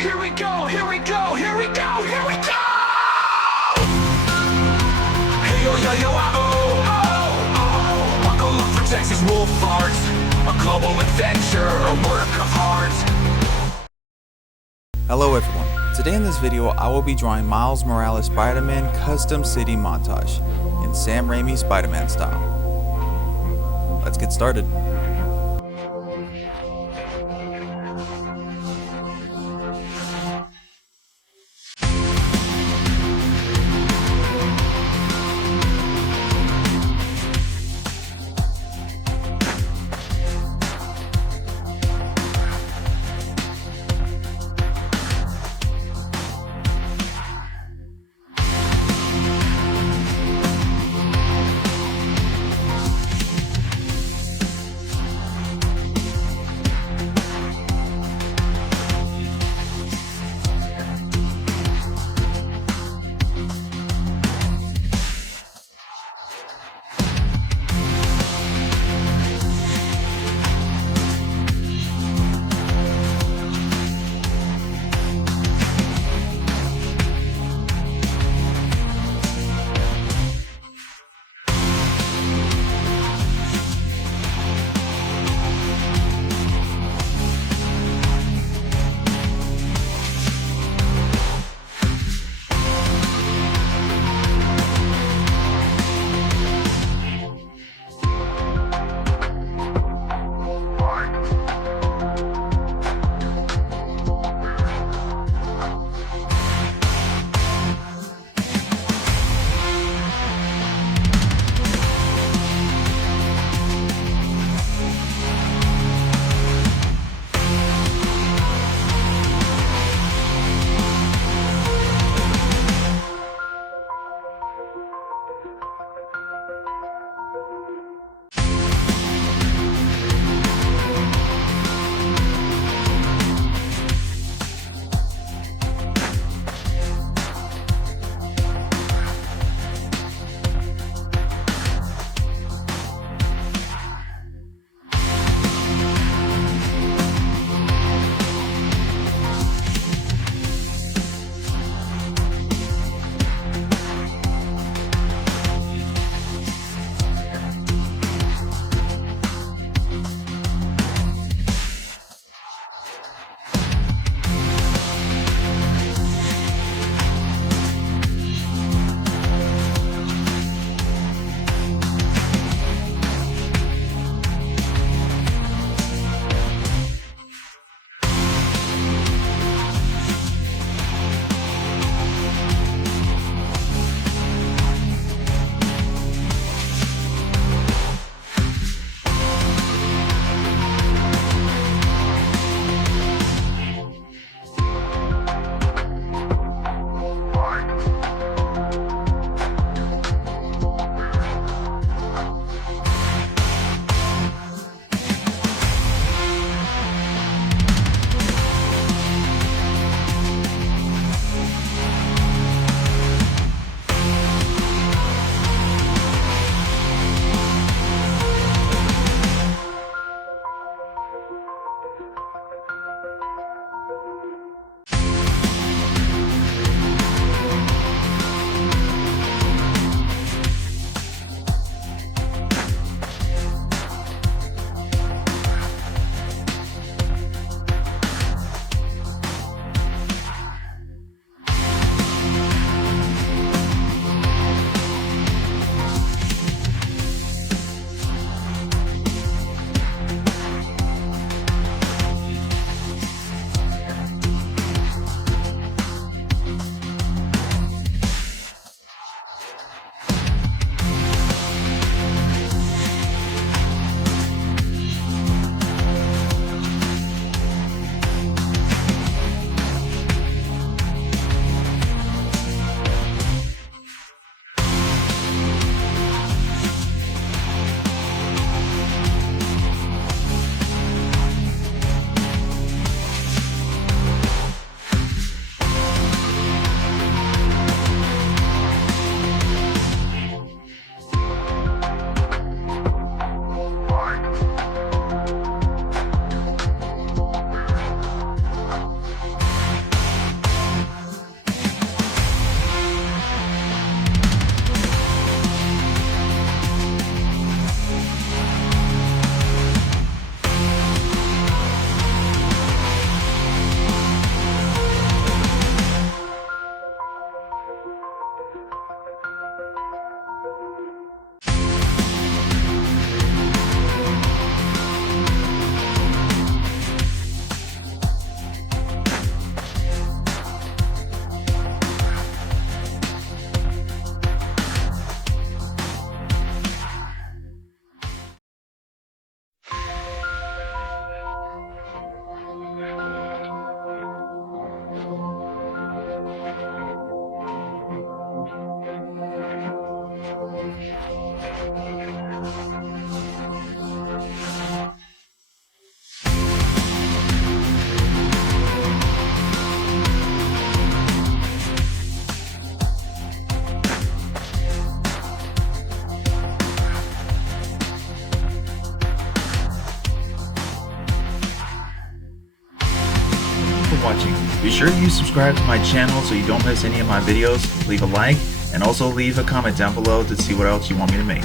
Here we go, here we go, here we go, here we go! Hey yo yo yo oh oh oh! Buckle up for TexasWolfArt, a global adventure, a work of art. Hello everyone. Today in this video I will be drawing Miles Morales Spider-Man Custom City Montage in Sam Raimi Spider-Man style. Let's get started. watching. Be sure you subscribe to my channel so you don't miss any of my videos, leave a like, and also leave a comment down below to see what else you want me to make.